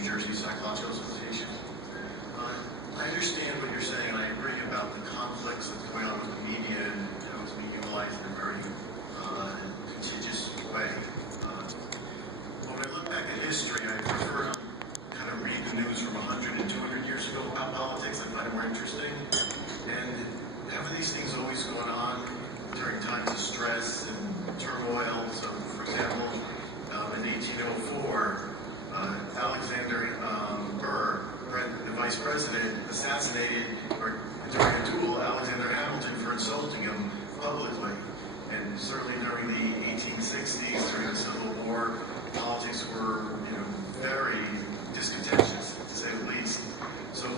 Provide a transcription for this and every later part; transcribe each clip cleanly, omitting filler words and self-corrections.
New Jersey Psychological Association. I understand what you're saying, and I agree about the conflicts that's going on with the media and how it's being utilized in a very litigious way. When I look back at history, I prefer to kind of read the news from 100 and 200 years ago about politics. I find it more interesting. And having these things always going on during times of stress and turmoil. So, for example, in 1804, Alexander Burr, the vice president, assassinated, or during a duel, Alexander Hamilton for insulting him publicly. And certainly during the 1860s, during the Civil War, politics were, very discontentious, to say the least. So,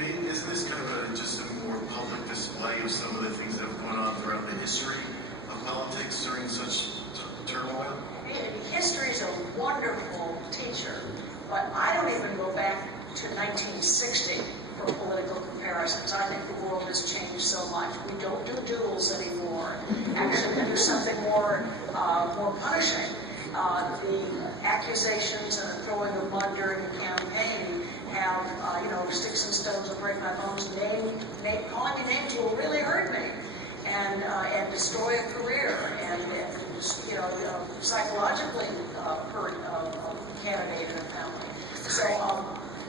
isn't this kind of just a more public display of some of the things that have gone on throughout the history of politics during such turmoil? History is a wonderful teacher, but I don't even go back to 1960 for political comparisons. I think the world has changed so much. We don't do duels anymore. Actually, we do something more punishing. The accusations and the throwing of mud during a campaign have, sticks and stones will break my bones. Calling me names will really hurt me and destroy a career and psychologically hurt a candidate and a family. So,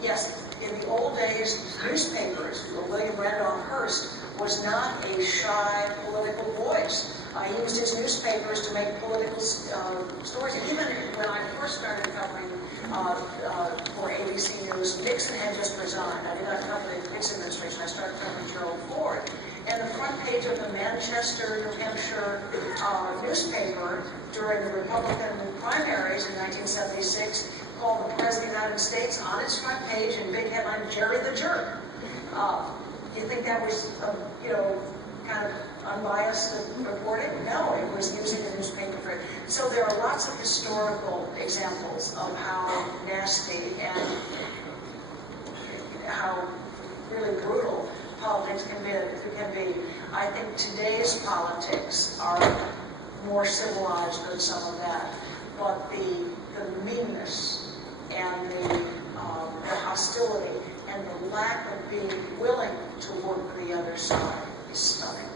yes, in the old days, newspapers, William Randolph Hearst was not a shy political voice. He used his newspapers to make political stories. Even when I first started covering for ABC News, Nixon had just resigned. I did not cover the Nixon administration. I started covering Gerald Ford. And the front page of the Manchester, New Hampshire newspaper during the Republican primaries in 1976 called the President of the United States on its front page in big headline, Jerry the Jerk. You think that was, kind of unbiased reporting? No, it was using the newspaper for it. So there are lots of historical examples of how nasty and how really brutal politics can be. I think today's politics are more civilized than some of that, but the meanness and the hostility and the lack of being willing to work with the other side is stunning.